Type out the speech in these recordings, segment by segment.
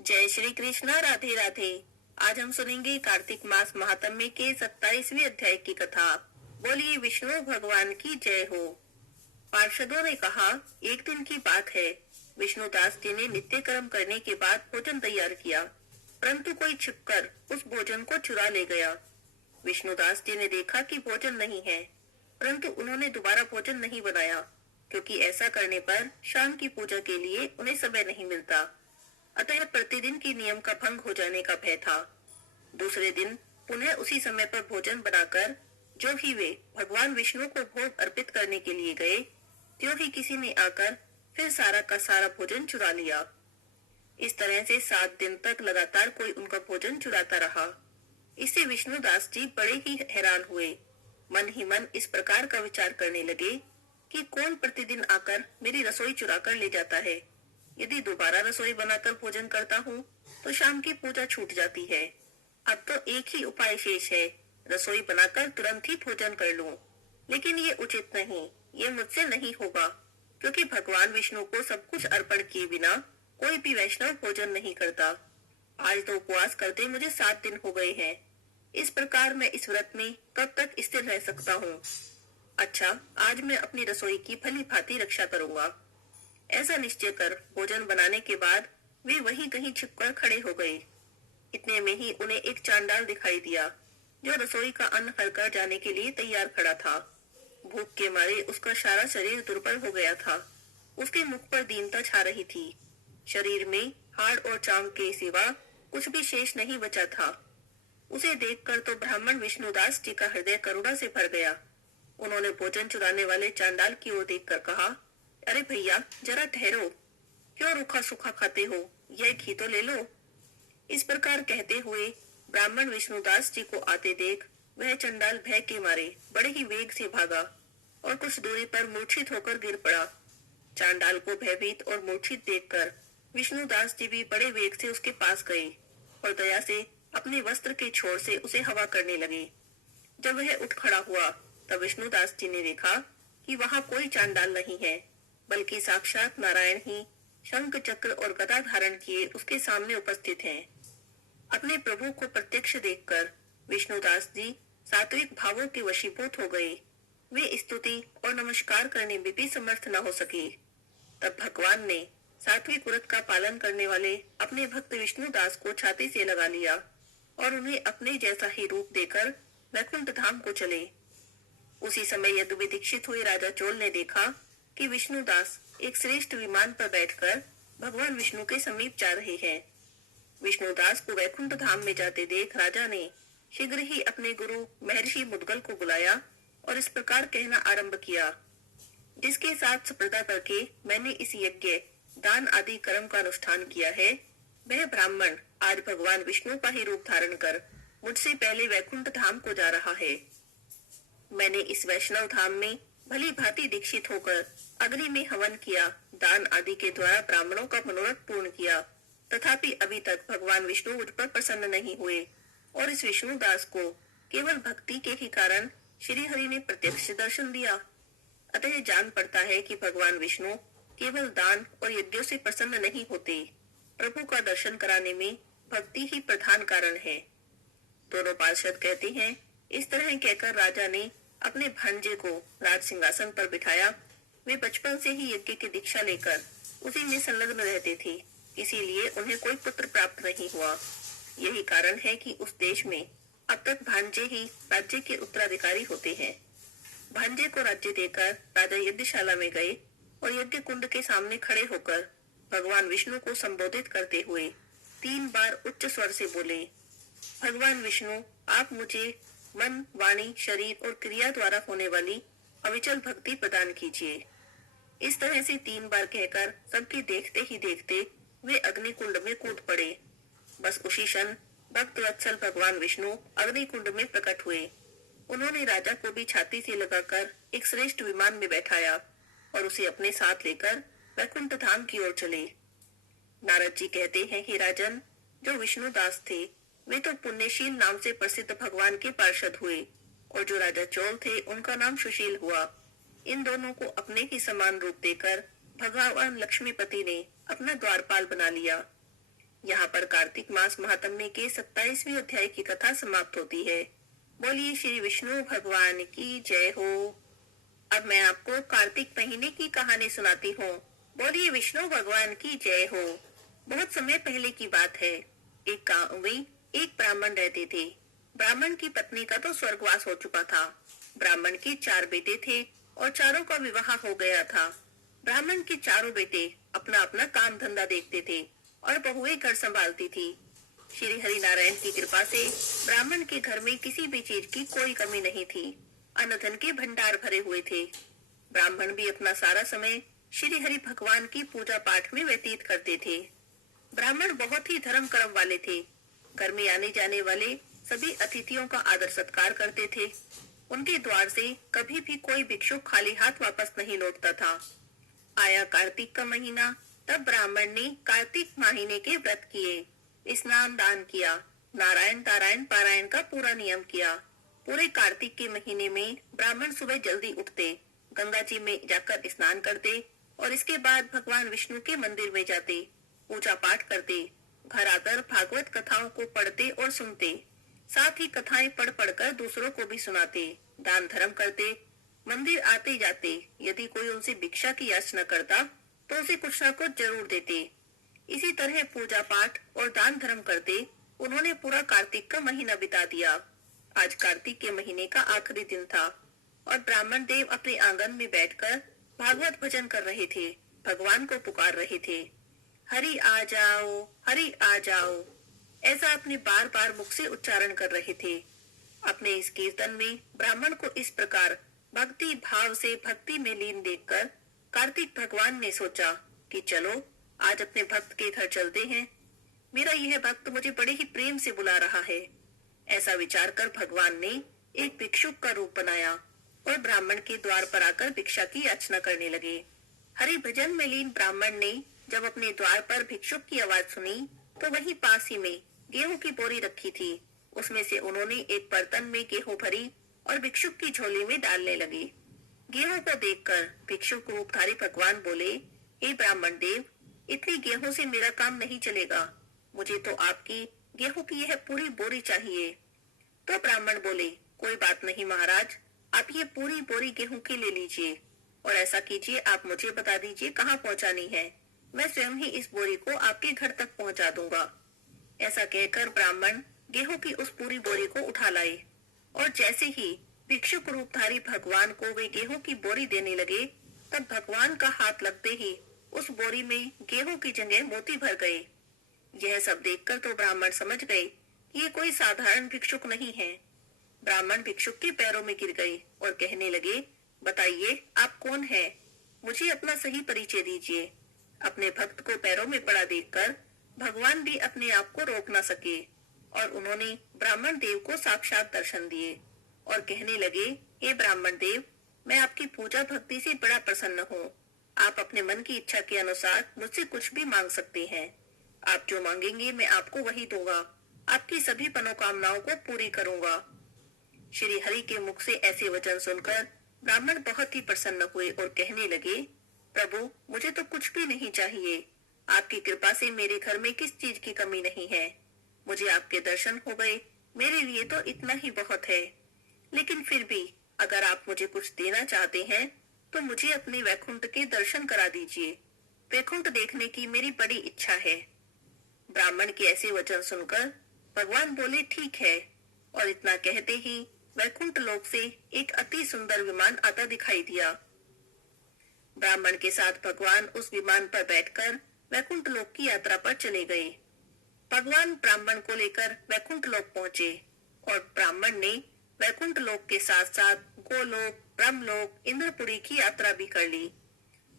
जय श्री कृष्णा। राधे राधे। आज हम सुनेंगे कार्तिक मास महात्म्य के 27वें अध्याय की कथा। बोलिए विष्णु भगवान की जय हो। पार्षदों ने कहा, एक दिन की बात है, विष्णुदास जी ने नित्य कर्म करने के बाद भोजन तैयार किया, परंतु कोई छिपकर उस भोजन को चुरा ले गया। विष्णुदास जी ने देखा कि भोजन नहीं है, परंतु उन्होंने दोबारा भोजन नहीं बनाया, क्योंकि ऐसा करने पर शाम की पूजा के लिए उन्हें समय नहीं मिलता। अतः प्रतिदिन के नियम का भंग हो जाने का भय था। दूसरे दिन पुनः उसी समय पर भोजन बनाकर जो ही वे भगवान विष्णु को भोग अर्पित करने के लिए गए, त्यों ही किसी ने आकर फिर सारा का सारा भोजन चुरा लिया। इस तरह से 7 दिन तक लगातार कोई उनका भोजन चुराता रहा। इससे विष्णुदास जी बड़े ही हैरान हुए। मन ही मन इस प्रकार का विचार करने लगे कि कौन प्रतिदिन आकर मेरी रसोई चुरा कर ले जाता है। यदि दोबारा रसोई बनाकर भोजन करता हूँ तो शाम की पूजा छूट जाती है। अब तो एक ही उपाय शेष है, रसोई बनाकर तुरंत ही भोजन कर लूं। लेकिन ये उचित नहीं, ये मुझसे नहीं होगा, क्योंकि भगवान विष्णु को सब कुछ अर्पण किए बिना कोई भी वैष्णव भोजन नहीं करता। आज तो उपवास करते मुझे 7 दिन हो गए हैं। इस प्रकार मैं इस व्रत में कब तक स्थिर रह सकता हूँ। अच्छा, आज मैं अपनी रसोई की भली भांति रक्षा करूंगा। ऐसा निश्चय कर भोजन बनाने के बाद वे वहीं कहीं छिपकर खड़े हो गए। इतने में ही उन्हें एक चांडाल दिखाई दिया, जो रसोई का अन्न हड़कर जाने के लिए तैयार खड़ा था। भूख के मारे उसका सारा शरीर दुर्बल हो गया था। उसके मुख पर दीनता छा रही थी। शरीर में हाड़ और चाम के सिवा कुछ भी शेष नहीं बचा था। उसे देखकर तो ब्राह्मण विष्णुदास जी का हृदय करुणा से भर गया। उन्होंने भोजन चुराने वाले चांडाल की ओर देखकर कहा, अरे भैया, जरा ठहरो, क्यों रूखा सूखा खाते हो, यह घी तो ले लो। इस प्रकार कहते हुए ब्राह्मण विष्णुदास जी को आते देख वह चंडाल भय के मारे बड़े ही वेग से भागा और कुछ दूरी पर मूर्छित होकर गिर पड़ा। चांडाल को भयभीत और मूर्छित देखकर विष्णुदास जी भी बड़े वेग से उसके पास गए और दया से अपने वस्त्र के छोर से उसे हवा करने लगे। जब वह उठ खड़ा हुआ तब विष्णुदास जी ने देखा कि वहां कोई चांडाल नहीं है, बल्कि साक्षात नारायण ही शंख चक्र और गदा धारण किए उसके सामने उपस्थित हैं। अपने प्रभु को प्रत्यक्ष देखकर विष्णुदास जी सात्विक भावों के वशीभूत हो गए। वे स्तुति और नमस्कार करने में भी समर्थ न हो सके। तब भगवान ने सात्विक व्रत का पालन करने वाले अपने भक्त विष्णुदास को छाती से लगा लिया और उन्हें अपने जैसा ही रूप देकर वैकुंठ धाम को चले। उसी समय यदुवि दीक्षित हुए राजा चोल ने देखा कि विष्णुदास एक श्रेष्ठ विमान पर बैठकर भगवान विष्णु के समीप जा रहे हैं। विष्णुदास को वैकुंठ धाम में जाते देख राजा ने शीघ्र ही अपने गुरु महर्षि मुद्गल को बुलाया और इस प्रकार कहना आरंभ किया, जिसके साथ सप्रदा करके मैंने इस यज्ञ, दान आदि कर्म का अनुष्ठान किया है, वह ब्राह्मण आज भगवान विष्णु का ही रूप धारण कर मुझसे पहले वैकुंठ धाम को जा रहा है। मैंने इस वैष्णव धाम में भली भांति दीक्षित होकर अग्नि में हवन किया, दान आदि के द्वारा ब्राह्मणों का मनोरथ पूर्ण किया, तथापि अभी तक भगवान विष्णु मुझ पर प्रसन्न नहीं हुए और इस विष्णुदास को केवल भक्ति के ही कारण श्री हरि ने प्रत्यक्ष दर्शन दिया। अतः जान पड़ता है कि भगवान विष्णु केवल दान और यज्ञों से प्रसन्न नहीं होते, प्रभु का दर्शन कराने में भक्ति ही प्रधान कारण है। दोनों पार्षद कहते हैं, इस तरह कहकर राजा ने अपने भांजे को राज सिंहासन पर बिठाया। वे बचपन से ही यज्ञ की दीक्षा लेकर उसी में संलग्न रहते थे, इसीलिए उन्हें कोई पुत्र प्राप्त नहीं हुआ। यही कारण है कि उस देश में अब तक भांजे ही राज्य के उत्तराधिकारी होते हैं। भांजे को राज्य देकर राजा यज्ञशाला में गए और यज्ञ कुंड के सामने खड़े होकर भगवान विष्णु को संबोधित करते हुए 3 बार उच्च स्वर से बोले, भगवान विष्णु, आप मुझे मन, वाणी, शरीर और क्रिया द्वारा होने वाली अविचल भक्ति प्रदान कीजिए। इस तरह से 3 बार कहकर सबके देखते ही देखते वे अग्नि कुंड में कूद पड़े। बस उसी क्षण भक्त वत्सल भगवान विष्णु अग्नि कुंड में प्रकट हुए। उन्होंने राजा को भी छाती से लगाकर एक श्रेष्ठ विमान में बैठाया और उसे अपने साथ लेकर वैकुंठ धाम की ओर चले। नारद जी कहते हैं कि राजन, जो विष्णुदास थे वे तो पुण्यशील नाम से प्रसिद्ध भगवान के पार्षद हुए और जो राजा चोल थे उनका नाम सुशील हुआ। इन दोनों को अपने ही समान रूप देकर भगवान लक्ष्मीपति ने अपना द्वारपाल बना लिया। यहाँ पर कार्तिक मास महात्म्य के 27वें अध्याय की कथा समाप्त होती है। बोलिए श्री विष्णु भगवान की जय हो। अब मैं आपको कार्तिक महीने की कहानी सुनाती हूँ। बोलिए विष्णु भगवान की जय हो। बहुत समय पहले की बात है। एक गांव में एक ब्राह्मण रहते थे। ब्राह्मण की पत्नी का तो स्वर्गवास हो चुका था। ब्राह्मण के 4 बेटे थे और चारों का विवाह हो गया था। ब्राह्मण के चारों बेटे अपना अपना काम धंधा देखते थे और बहुएं घर संभालती थी। श्री हरि नारायण की कृपा से ब्राह्मण के घर में किसी भी चीज की कोई कमी नहीं थी। अन्न धन के भंडार भरे हुए थे। ब्राह्मण भी अपना सारा समय श्री हरि भगवान की पूजा पाठ में व्यतीत करते थे। ब्राह्मण बहुत ही धर्म कर्म वाले थे। घर में आने जाने वाले सभी अतिथियों का आदर सत्कार करते थे। उनके द्वार से कभी भी कोई भिक्षु खाली हाथ वापस नहीं लौटता था। आया कार्तिक का महीना, तब ब्राह्मण ने कार्तिक महीने के व्रत किए, स्नान दान किया, नारायण नारायण पारायण का पूरा नियम किया। पूरे कार्तिक के महीने में ब्राह्मण सुबह जल्दी उठते, गंगा जी में जाकर स्नान करते और इसके बाद भगवान विष्णु के मंदिर में जाते, पूजा पाठ करते, घर आकर भागवत कथाओं को पढ़ते और सुनते, साथ ही कथाएं पढ़ पढ़कर दूसरों को भी सुनाते, दान धर्म करते, मंदिर आते जाते यदि कोई उनसे भिक्षा की याचना करता तो उसे कुछ न कुछ जरूर देते। इसी तरह पूजा पाठ और दान धर्म करते उन्होंने पूरा कार्तिक का महीना बिता दिया। आज कार्तिक के महीने का आखिरी दिन था और ब्राह्मण देव अपने आंगन में बैठकर भागवत भजन कर रहे थे, भगवान को पुकार रहे थे। हरि आ जाओ, हरि आ जाओ, ऐसा अपने बार बार मुख से उच्चारण कर रहे थे। अपने इस कीर्तन में ब्राह्मण को इस प्रकार भक्ति भाव से भक्ति में लीन देखकर कार्तिक भगवान ने सोचा कि चलो आज अपने भक्त के घर चलते हैं। मेरा यह भक्त मुझे बड़े ही प्रेम से बुला रहा है। ऐसा विचार कर भगवान ने एक भिक्षुक का रूप बनाया और ब्राह्मण के द्वार पर आकर भिक्षा की याचना करने लगे। हरि भजन में लीन ब्राह्मण ने जब अपने द्वार पर भिक्षुक की आवाज सुनी तो वहीं पास ही में गेहूं की बोरी रखी थी। उसमें से उन्होंने एक बर्तन में गेहूं भरी और भिक्षुक की झोली में डालने लगे। गेहूं को देखकर भिक्षुक रूपधारी भगवान बोले, हे ब्राह्मण देव, इतनी गेहूं से मेरा काम नहीं चलेगा। मुझे तो आपकी गेहूं की यह पूरी बोरी चाहिए। तो ब्राह्मण बोले, कोई बात नहीं महाराज, आप ये पूरी बोरी गेहूं की ले लीजिए और ऐसा कीजिए, आप मुझे बता दीजिए कहाँ पहुँचानी है। मैं स्वयं ही इस बोरी को आपके घर तक पहुँचा दूंगा। ऐसा कहकर ब्राह्मण गेहूं की उस पूरी बोरी को उठा लाए और जैसे ही भिक्षुक रूपधारी भगवान को वे गेहूं की बोरी देने लगे, तब भगवान का हाथ लगते ही उस बोरी में गेहूं की जगह मोती भर गए। यह सब देखकर तो ब्राह्मण समझ गए कि ये कोई साधारण भिक्षुक नहीं है। ब्राह्मण भिक्षुक के पैरों में गिर गए और कहने लगे, बताइए आप कौन है? मुझे अपना सही परिचय दीजिए। अपने भक्त को पैरों में पड़ा देखकर भगवान भी अपने आप को रोक न सके और उन्होंने ब्राह्मण देव को साक्षात दर्शन दिए और कहने लगे, हे ब्राह्मण देव, मैं आपकी पूजा भक्ति से बड़ा प्रसन्न हूँ। आप अपने मन की इच्छा के अनुसार मुझसे कुछ भी मांग सकते हैं। आप जो मांगेंगे मैं आपको वही दूंगा। आपकी सभी मनोकामनाओं को पूरी करूंगा। श्री हरि के मुख से ऐसे वचन सुनकर ब्राह्मण बहुत ही प्रसन्न हुए और कहने लगे, प्रभु, मुझे तो कुछ भी नहीं चाहिए। आपकी कृपा से मेरे घर में किस चीज की कमी नहीं है। मुझे आपके दर्शन हो गए, मेरे लिए तो इतना ही बहुत है। लेकिन फिर भी अगर आप मुझे कुछ देना चाहते हैं तो मुझे अपने वैकुंठ के दर्शन करा दीजिए। वैकुंठ देखने की मेरी बड़ी इच्छा है। ब्राह्मण के ऐसे वचन सुनकर भगवान बोले, ठीक है, और इतना कहते ही वैकुंठ लोक से एक अति सुंदर विमान आता दिखाई दिया। ब्राह्मण के साथ भगवान उस विमान पर बैठकर वैकुंठ लोक की यात्रा पर चले गए। भगवान ब्राह्मण को लेकर वैकुंठ लोक पहुँचे और ब्राह्मण ने वैकुंठ लोक के साथ साथ गोलोक, ब्रह्मलोक, इंद्रपुरी की यात्रा भी कर ली।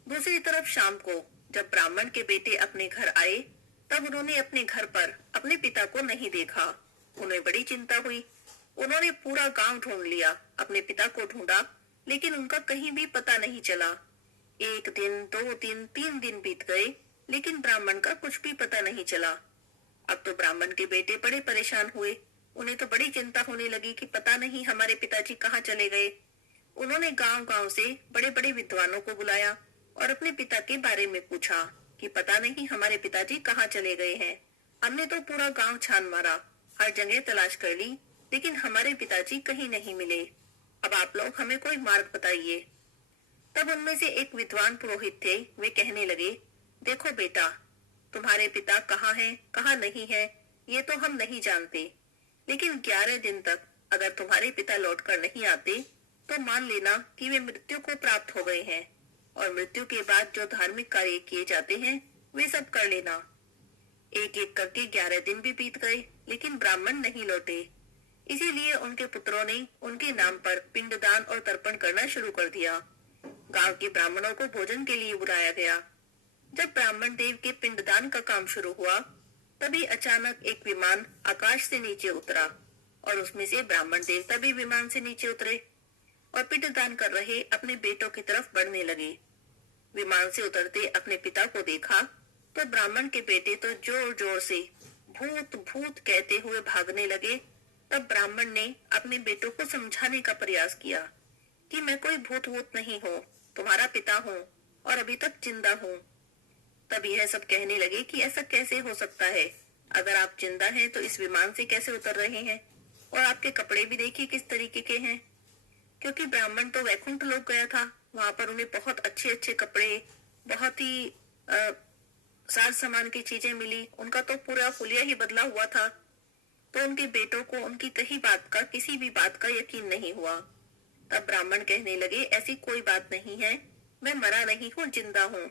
दूसरी तरफ शाम को जब ब्राह्मण के बेटे अपने घर आए, तब उन्होंने अपने घर पर अपने पिता को नहीं देखा। उन्हें बड़ी चिंता हुई। उन्होंने पूरा गांव ढूंढ लिया, अपने पिता को ढूंढा, लेकिन उनका कहीं भी पता नहीं चला। 1 दिन, 2 दिन, 3 दिन बीत गए, लेकिन ब्राह्मण का कुछ भी पता नहीं चला। अब तो ब्राह्मण के बेटे बड़े परेशान हुए। उन्हें तो बड़ी चिंता होने लगी कि पता नहीं हमारे पिताजी कहाँ चले गए। उन्होंने गांव-गांव से बड़े बड़े विद्वानों को बुलाया और अपने पिता के बारे में पूछा कि पता नहीं हमारे पिताजी कहाँ चले गए हैं। हमने तो पूरा गांव छान मारा, हर जगह तलाश कर ली, लेकिन हमारे पिताजी कहीं नहीं मिले। अब आप लोग हमें कोई मार्ग बताइए। तब उनमें से एक विद्वान पुरोहित थे, वे कहने लगे, देखो बेटा, तुम्हारे पिता कहाँ हैं, कहाँ नहीं है, ये तो हम नहीं जानते, लेकिन 11 दिन तक अगर तुम्हारे पिता लौटकर नहीं आते, तो मान लेना कि वे मृत्यु को प्राप्त हो गए हैं, और मृत्यु के बाद जो धार्मिक कार्य किए जाते हैं, वे सब कर लेना। एक एक करके 11 दिन भी बीत गए, लेकिन ब्राह्मण नहीं लौटे। इसीलिए उनके पुत्रों ने उनके नाम पर पिंडदान और तर्पण करना शुरू कर दिया। गांव के ब्राह्मणों को भोजन के लिए बुलाया गया। जब ब्राह्मण देव के पिंडदान का काम शुरू हुआ, तभी अचानक एक विमान आकाश से नीचे उतरा, और उसमें से ब्राह्मण देवता भी विमान से नीचे उतरे और पिंडदान कर रहे अपने बेटों की तरफ बढ़ने लगे। विमान से उतरते अपने पिता को देखा तो ब्राह्मण के बेटे तो जोर जोर से भूत भूत कहते हुए भागने लगे। तब ब्राह्मण ने अपने बेटों को समझाने का प्रयास किया कि मैं कोई भूत वूत नहीं हूँ, तुम्हारा पिता हूँ और अभी तक जिंदा हूँ। तब यह सब कहने लगे कि ऐसा कैसे हो सकता है, अगर आप जिंदा हैं तो इस विमान से कैसे उतर रहे हैं, और आपके कपड़े भी देखिए किस तरीके के हैं। क्योंकि ब्राह्मण तो वैकुंठ लोक गया था, वहां पर उन्हें बहुत अच्छे अच्छे कपड़े, बहुत ही साज सामान की चीजें मिली, उनका तो पूरा हुलिया ही बदला हुआ था। तो उनके बेटों को उनकी कही बात का, किसी भी बात का यकीन नहीं हुआ। तब ब्राह्मण कहने लगे, ऐसी कोई बात नहीं है, मैं मरा नहीं हूँ, जिंदा हूँ,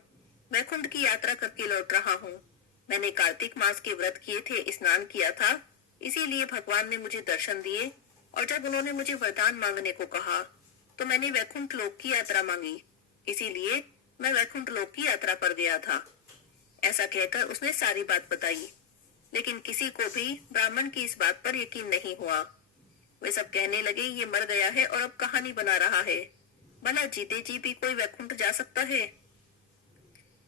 वैकुंठ की यात्रा करके लौट रहा हूँ। मैंने कार्तिक मास के व्रत किए थे, स्नान किया था, इसीलिए भगवान ने मुझे दर्शन दिए, और जब उन्होंने मुझे वरदान मांगने को कहा तो मैंने वैकुंठ लोक की यात्रा मांगी, इसीलिए मैं वैकुंठ लोक की यात्रा पर गया था। ऐसा कहकर उसने सारी बात बताई, लेकिन किसी को भी ब्राह्मण की इस बात पर यकीन नहीं हुआ। वे सब कहने लगे, ये मर गया है और अब कहानी बना रहा है, भला जीते जी भी कोई वैकुंठ जा सकता है।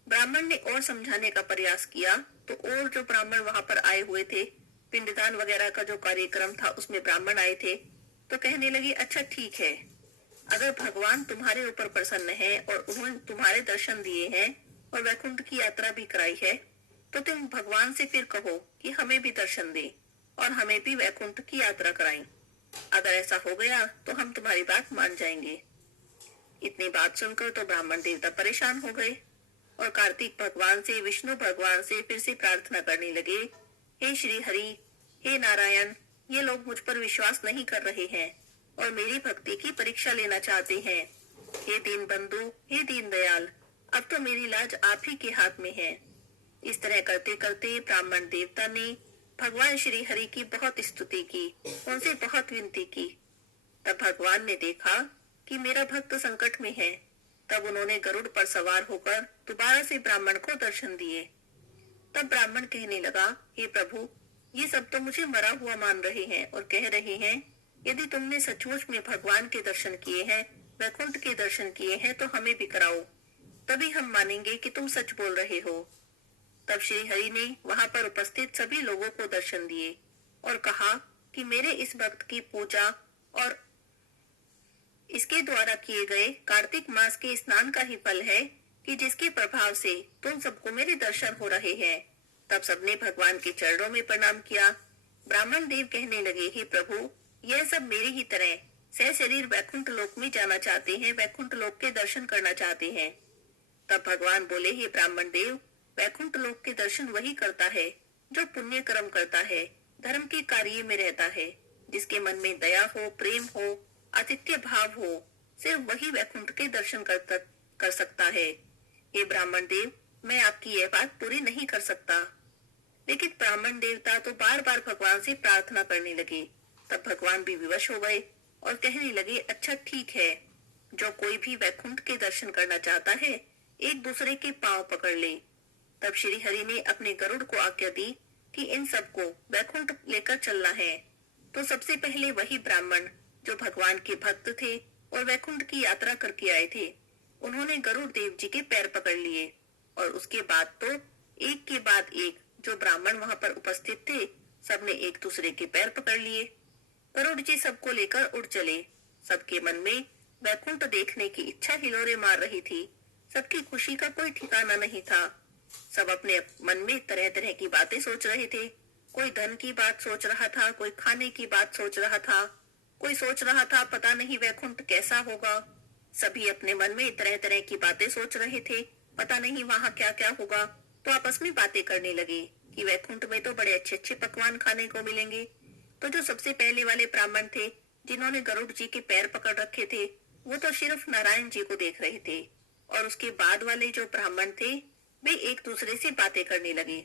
ब्राह्मण ने और समझाने का प्रयास किया, तो और जो ब्राह्मण वहां पर आए हुए थे, पिंडदान वगैरह का जो कार्यक्रम था उसमें ब्राह्मण आए थे, तो कहने लगे, अच्छा ठीक है, अगर भगवान तुम्हारे ऊपर प्रसन्न है और उन्होंने तुम्हारे दर्शन दिए हैं और वैकुंठ की यात्रा भी कराई है, तो तुम भगवान से फिर कहो कि हमें भी दर्शन दे और हमें भी वैकुंठ की यात्रा कराएं। अगर ऐसा हो गया तो हम तुम्हारी बात मान जाएंगे। इतनी बात सुनकर तो ब्राह्मण देवता परेशान हो गए और कार्तिक भगवान से, विष्णु भगवान से फिर से प्रार्थना करने लगे, हे श्री हरि, हे नारायण, ये लोग मुझ पर विश्वास नहीं कर रहे हैं और मेरी भक्ति की परीक्षा लेना चाहते हैं। हे दीन बंधु, हे दीन दयाल, अब तो मेरी लाज आप ही के हाथ में है। इस तरह करते करते ब्राह्मण देवता ने भगवान श्री हरि की बहुत स्तुति की, उनसे बहुत विनती की। तब भगवान ने देखा कि मेरा भक्त संकट में है, तब उन्होंने गरुड़ पर सवार होकर दोबारा से ब्राह्मण को दर्शन दिए। तब ब्राह्मण कहने लगा, हे प्रभु, ये सब तो मुझे मरा हुआ मान रहे हैं और कह रहे हैं, यदि तुमने सचमुच में भगवान के दर्शन किए हैं, वैकुंठ के दर्शन किए हैं, तो हमें भी कराओ, तभी हम मानेंगे कि तुम सच बोल रहे हो। तब श्री हरि ने वहां पर उपस्थित सभी लोगों को दर्शन दिए और कहा कि मेरे इस भक्त की पूजा और इसके द्वारा किए गए कार्तिक मास के स्नान का ही फल है कि जिसके प्रभाव से तुम सबको मेरे दर्शन हो रहे हैं। तब सबने भगवान के चरणों में प्रणाम किया। ब्राह्मण देव कहने लगे, हे प्रभु, यह सब मेरी ही तरह सशरीर वैकुंठ लोक में जाना चाहते हैं, वैकुंठ लोक के दर्शन करना चाहते हैं। तब भगवान बोले, हे ब्राह्मण देव, वैकुंठ लोक के दर्शन वही करता है जो पुण्य कर्म करता है, धर्म के कार्य में रहता है, जिसके मन में दया हो, प्रेम हो, आतिथ्य भाव हो, सिर्फ वही वैकुंठ के दर्शन कर सकता है। हे ब्राह्मण देव, मैं आपकी यह बात पूरी नहीं कर सकता। लेकिन ब्राह्मण देवता तो बार बार भगवान से प्रार्थना करने लगे। तब भगवान भी विवश हो गए और कहने लगे, अच्छा ठीक है, जो कोई भी वैकुंठ के दर्शन करना चाहता है, एक दूसरे के पांव पकड़ ले। तब श्री हरि ने अपने गरुड़ को आज्ञा दी कि इन सबको वैकुंठ लेकर चलना है। तो सबसे पहले वही ब्राह्मण जो भगवान के भक्त थे और वैकुंठ की यात्रा करके आए थे, उन्होंने गरुड़ देव जी के पैर पकड़ लिए, और उसके बाद तो एक के बाद एक जो ब्राह्मण वहां पर उपस्थित थे, सबने एक दूसरे के पैर पकड़ लिए। गरुड़ जी सबको लेकर उड़ चले। सबके मन में वैकुंठ देखने की इच्छा हिलोरे मार रही थी। सबकी खुशी का कोई ठिकाना नहीं था। सब अपने मन में तरह तरह की बातें सोच रहे थे। कोई धन की बात सोच रहा था, कोई खाने की बात सोच रहा था, कोई सोच रहा था पता नहीं वैकुंठ कैसा होगा। सभी अपने मन में तरह तरह की बातें सोच रहे थे, पता नहीं वहां क्या क्या होगा। तो आपस में बातें करने लगे कि वैकुंठ में तो बड़े अच्छे अच्छे पकवान खाने को मिलेंगे। तो जो सबसे पहले वाले ब्राह्मण थे, जिन्होंने गरुड़ जी के पैर पकड़ रखे थे, वो तो सिर्फ नारायण जी को देख रहे थे। और उसके बाद वाले जो ब्राह्मण थे, वे एक दूसरे से बातें करने लगे।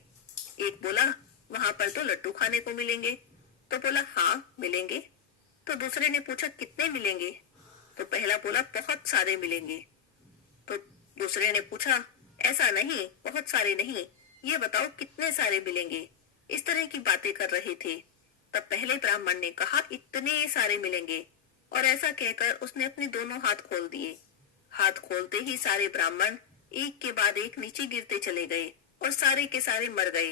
एक बोला, वहां पर तो लड्डू खाने को मिलेंगे। तो बोला, हाँ मिलेंगे। तो दूसरे ने पूछा, कितने मिलेंगे? तो पहला बोला, बहुत सारे मिलेंगे। तो दूसरे ने पूछा, ऐसा नहीं, बहुत सारे नहीं, ये बताओ कितने सारे मिलेंगे। इस तरह की बातें कर रहे थे। तब पहले ब्राह्मण ने कहा, इतने सारे मिलेंगे। और ऐसा कहकर उसने अपने दोनों हाथ खोल दिए। हाथ खोलते ही सारे ब्राह्मण एक के बाद एक नीचे गिरते चले गए और सारे के सारे मर गए।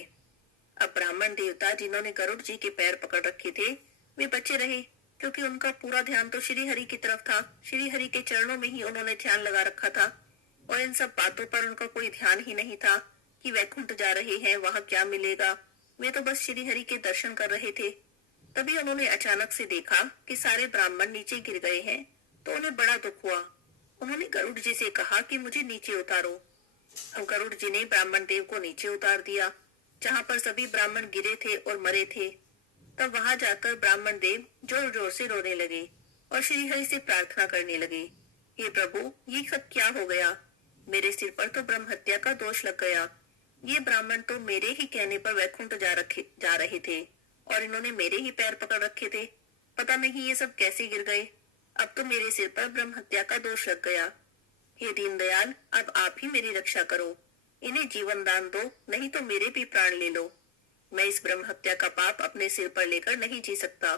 अब ब्राह्मण देवता जिन्होंने गरुड़ जी के पैर पकड़ रखे थे, वे बचे रहे, क्योंकि उनका पूरा ध्यान तो श्री हरि की तरफ था। श्री हरि के चरणों में ही उन्होंने ध्यान लगा रखा था और इन सब बातों पर उनका कोई ध्यान ही नहीं था कि वैकुंठ जा रहे हैं, वहां क्या मिलेगा। वे तो बस श्री हरि के दर्शन कर रहे थे। तभी उन्होंने अचानक से देखा कि सारे ब्राह्मण नीचे गिर गए हैं, तो उन्हें बड़ा दुख हुआ। उन्होंने गरुड़ जी से कहा कि मुझे नीचे उतारो। अब गरुड़ जी ने ब्राह्मण देव को नीचे उतार दिया, जहाँ पर सभी ब्राह्मण गिरे थे और मरे थे। तब वहां जाकर ब्राह्मण देव जोर जोर से रोने लगे और श्री हरि से प्रार्थना करने लगे, हे प्रभु, ये सब क्या हो गया? मेरे सिर पर तो ब्रह्म हत्या का दोष लग गया। ये ब्राह्मण तो मेरे ही कहने पर वैकुंठ जा रहे थे और इन्होंने मेरे ही पैर पकड़ रखे थे। पता नहीं ये सब कैसे गिर गए। अब तो मेरे सिर पर ब्रह्म हत्या का दोष लग गया। हे दीनदयाल, अब आप ही मेरी रक्षा करो। इन्हें जीवन दान दो, नहीं तो मेरे भी प्राण ले लो। मैं इस ब्रह्म हत्या का पाप अपने सिर पर लेकर नहीं जी सकता।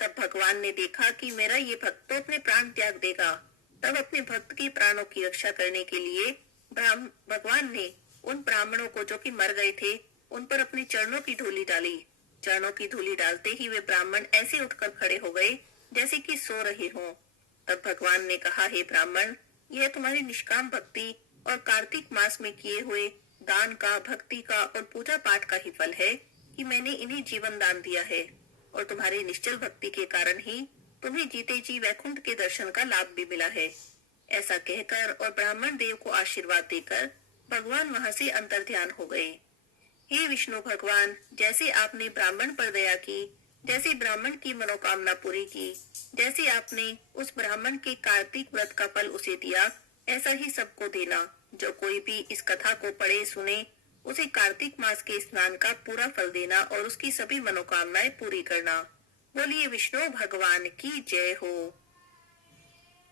तब भगवान ने देखा कि मेरा ये भक्त तो अपने प्राण त्याग देगा। तब अपने भक्त की प्राणों की रक्षा करने के लिए भगवान ने उन ब्राह्मणों को जो कि मर गए थे, उन पर अपने चरणों की धूली डाली। चरणों की धूली डालते ही वे ब्राह्मण ऐसे उठकर खड़े हो गए जैसे कि सो रहे हों। तब भगवान ने कहा, हे ब्राह्मण, यह तुम्हारी निष्काम भक्ति और कार्तिक मास में किए हुए दान का, भक्ति का और पूजा पाठ का ही फल है कि मैंने इन्हें जीवन दान दिया है। और तुम्हारी निश्चल भक्ति के कारण ही तुम्हें जीते जी वैकुंठ के दर्शन का लाभ भी मिला है। ऐसा कहकर और ब्राह्मण देव को आशीर्वाद देकर भगवान वहां से अंतर ध्यान हो गए। हे विष्णु भगवान, जैसे आपने ब्राह्मण पर दया की, जैसे ब्राह्मण की मनोकामना पूरी की, जैसे आपने उस ब्राह्मण के कार्तिक व्रत का फल उसे दिया, ऐसा ही सबको देना। जो कोई भी इस कथा को पढ़े सुने, उसे कार्तिक मास के स्नान का पूरा फल देना और उसकी सभी मनोकामनाएं पूरी करना। बोलिए विष्णु भगवान की जय हो।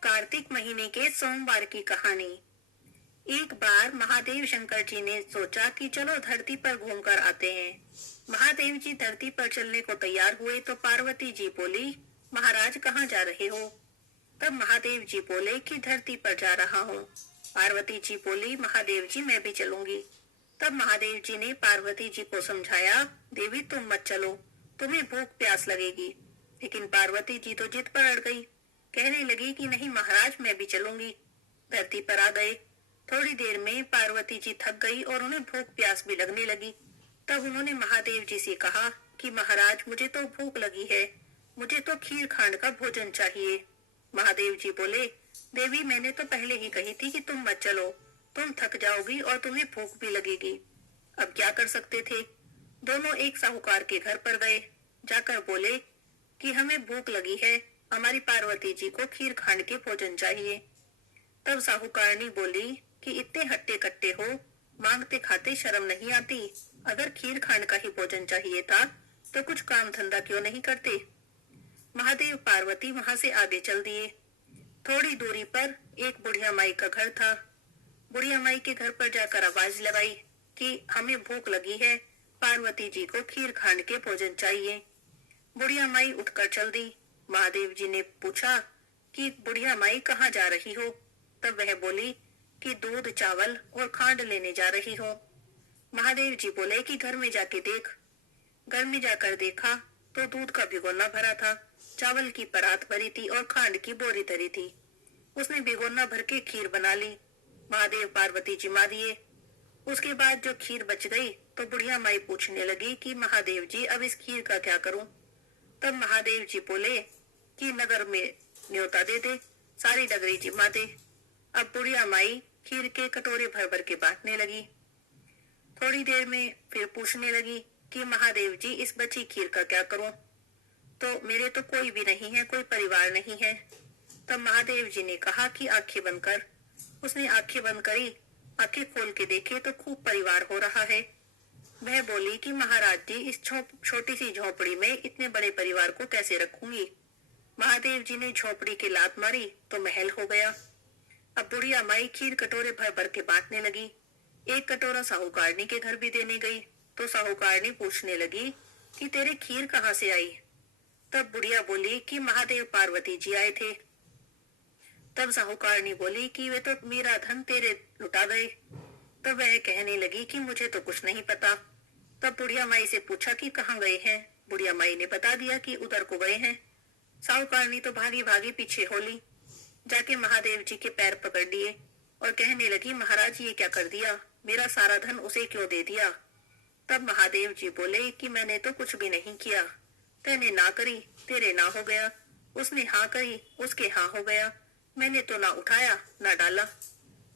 कार्तिक महीने के सोमवार की कहानी। एक बार महादेव शंकर जी ने सोचा कि चलो धरती पर घूमकर आते हैं। महादेव जी धरती पर चलने को तैयार हुए तो पार्वती जी बोली, महाराज कहाँ जा रहे हो? तब महादेव जी बोले कि धरती पर जा रहा हूँ। पार्वती जी बोली, महादेव जी मैं भी चलूंगी। तब महादेव जी ने पार्वती जी को समझाया, देवी तुम मत चलो, तुम्हें भूख प्यास लगेगी। लेकिन पार्वती जी तो जिद पर अड़ गई, कहने लगी कि नहीं महाराज मैं भी चलूंगी। धरती पर आ गए। थोड़ी देर में पार्वती जी थक गई और उन्हें भूख प्यास भी लगने लगी। तब उन्होंने महादेव जी से कहा कि महाराज मुझे तो भूख लगी है, मुझे तो खीर खांड का भोजन चाहिए। महादेव जी बोले, देवी मैंने तो पहले ही कही थी कि तुम मत चलो, तुम थक जाओगी और तुम्हें भूख भी लगेगी। अब क्या कर सकते थे? दोनों एक साहूकार के घर पर गए। जाकर बोले कि हमें भूख लगी है, हमारी पार्वती जी को खीर खांड के भोजन चाहिए। तब साहूकारनी बोली कि इतने हट्टे कट्टे हो, मांगते खाते शर्म नहीं आती? अगर खीर खांड का ही भोजन चाहिए था तो कुछ काम धंधा क्यों नहीं करते? महादेव पार्वती वहां से आगे चल दिए। थोड़ी दूरी पर एक बुढ़िया माई का घर था। बुढ़िया माई के घर पर जाकर आवाज लगाई कि हमें भूख लगी है, पार्वती जी को खीर खांड के भोजन चाहिए। बुढ़िया माई उठकर चल दी। महादेव जी ने पूछा कि बुढ़िया माई कहाँ जा रही हो? तब वह बोली कि दूध, चावल और खांड लेने जा रही हो। महादेव जी बोले कि घर में जाके देख। घर में जाकर देखा तो दूध का भिगोना भरा था, चावल की परात भरी थी और खांड की बोरी धरी थी। उसने भिगोना भर के खीर बना ली। महादेव पार्वती जिमा दिए। उसके बाद जो खीर बच गई तो बुढ़िया माई पूछने लगी कि महादेव जी अब इस खीर का क्या करूं। तब महादेव जी बोले कि नगर में न्योता दे दे, सारी डगरी जिम्मा दे। अब बुढ़िया माई खीर के कटोरे भर भर के बांटने लगी। थोड़ी देर में फिर पूछने लगी कि महादेव जी इस बची खीर का क्या करूं। तो मेरे तो कोई भी नहीं है, कोई परिवार नहीं है। तब महादेव जी ने कहा कि आंखें बंद कर। उसने आंखें बंद करी, आंखें खोल के देखे तो खूब परिवार हो रहा है। वह बोली कि महाराज जी इस छोटी सी झोपड़ी में इतने बड़े परिवार को कैसे रखूंगी। महादेव जी ने झोपड़ी की लात मारी तो महल हो गया। अब बुढ़िया माई खीर कटोरे भर भर के बांटने लगी। एक कटोरा साहूकारनी के घर भी देने गई तो साहूकारनी पूछने लगी कि तेरे खीर कहाँ से आई। तब बुढ़िया बोली कि महादेव पार्वती जी आए थे। तब साहूकारनी बोली कि वे तो मेरा धन तेरे लुटा गए। तब वह कहने लगी कि मुझे तो कुछ नहीं पता। तब बुढ़िया माई से पूछा कि कहाँ गए हैं। बुढ़िया माई ने बता दिया कि उधर को गए हैं। साहूकारनी तो भागी भागी पीछे हो ली, जाके महादेव जी के पैर पकड़ लिए और कहने लगी महाराज ये क्या कर दिया, मेरा सारा धन उसे क्यों दे दिया। तब महादेव जी बोले कि मैंने तो कुछ भी नहीं किया, तेने ना करी तेरे ना हो गया, उसने हाँ करी उसके हाँ हो गया, मैंने तो ना उठाया ना डाला।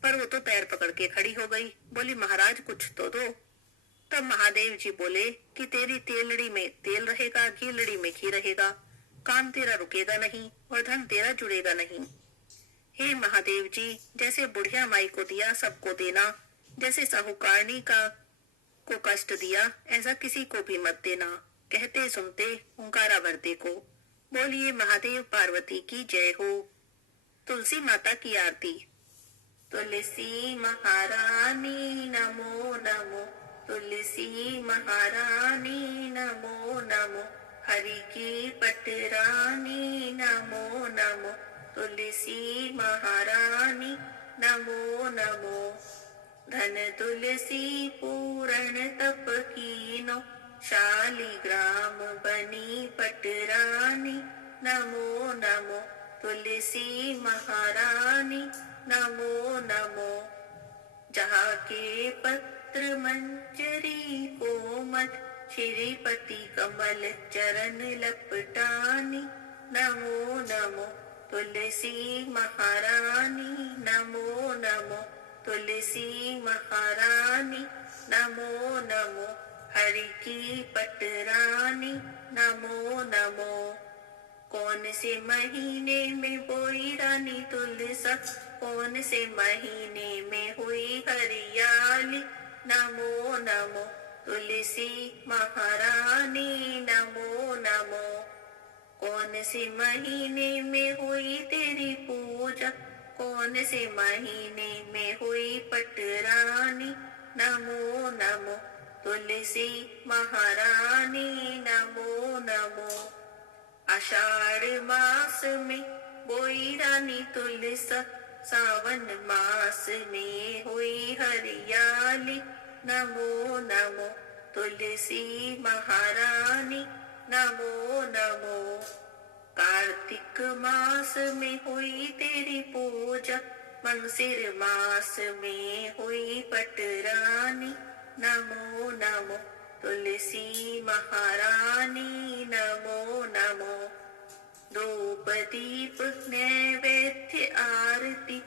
पर वो तो पैर पकड़ के खड़ी हो गई, बोली महाराज कुछ तो दो। तब महादेव जी बोले कि तेरी तेलड़ी में तेल रहेगा, घीलड़ी में घी रहेगा, काम तेरा रुकेगा नहीं और धन तेरा जुड़ेगा नहीं। हे महादेव जी, जैसे बुढ़िया माई को दिया सबको देना, जैसे साहूकारनी का को कष्ट दिया ऐसा किसी को भी मत देना। कहते सुनते हुंकारा भरते को। बोलिए महादेव पार्वती की जय हो। तुलसी माता की आरती। तुलसी महारानी नमो नमो, तुलसी महारानी नमो नमो, हरि की पटरानी नमो नमो, तुलसी महारानी नमो नमो। धन तुलसी पूरण तप कीनो, शालिग्राम बनी पटरानी नमो नमो, तुलसी महारानी नमो नमो। जहाँ के पत्र मंजरी कोमल, श्रीपति कमल चरण लपटानी नमो नमो, तुलसी महारानी नमो नमो, तुलसी महारानी नमो नमो, हरि की पटरानी नमो नमो। कौन से महीने में बोई रानी तुलसा, कौन से महीने में हुई हरियाली नमो नमो, तुलसी महारानी नमो नमो। कौन से महीने में हुई तेरी पूजा, कौन से महीने में हुई पटरानी नमो नमो, तुलसी महारानी नमो नमो। आषाढ़ मास में बोई रानी तुलसा, सावन मास में हुई हरियाली नमो नमो, तुलसी महारानी नमो नमो। कार्तिक मास में हुई तेरी पूजा, मंसिर मास में हुई पटरानी नमो नमो, तुलसी महारानी नमो नमो। धूप दीप नैवेद्य आरती,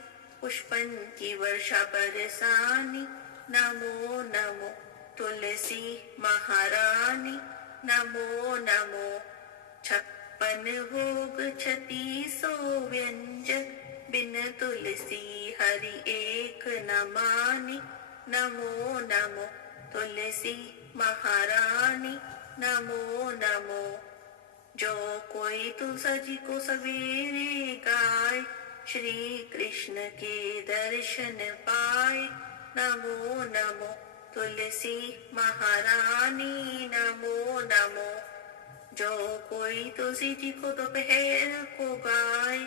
पुष्पन की वर्षा बरसानी नमो नमो, तुलसी महारानी नमो नमो। 56 भोग 3600 व्यंजन, बिन तुलसी हरि एक न मानी नमो नमो, तुलसी महारानी नमो नमो। जो कोई तुलसा जी को सवेरे गाए, श्री कृष्ण के दर्शन पाए नमो नमो, तुलसी महारानी नमो नमो। जो कोई तुलसी जी को दोपहर को गाए,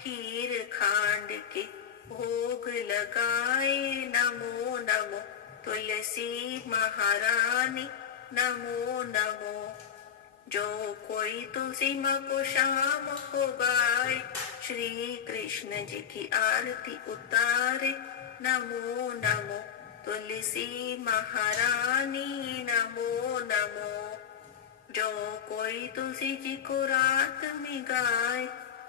खीर खांड के भोग लगाए नमो नमो, तुलसी महारानी नमो नमो। जो कोई तुलसी माँ को शाम को गाए, श्री कृष्ण जी की आरती उतारे नमो नमो, तुलसी महारानी नमो नमो। जो कोई तुलसी जी को रात में गाए,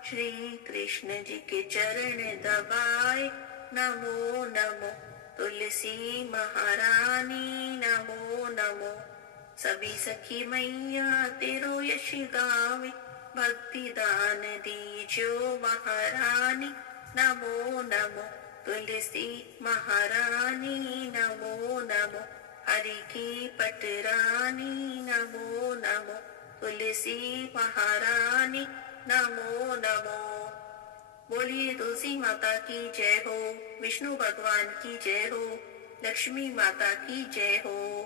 श्री कृष्ण जी के चरण दबाए। नमो नमो तुलसी महारानी नमो नमो। सभी सखी मैया तेरो यश गावे, भक्ति दान दीजो महारानी। नमो नमो तुलसी महारानी नमो नमो। हरि की पटरानी नमो नमो। तुलसी महारानी नमो नमो। बोलिए तुलसी माता की जय हो, विष्णु भगवान की जय हो, लक्ष्मी माता की जय हो।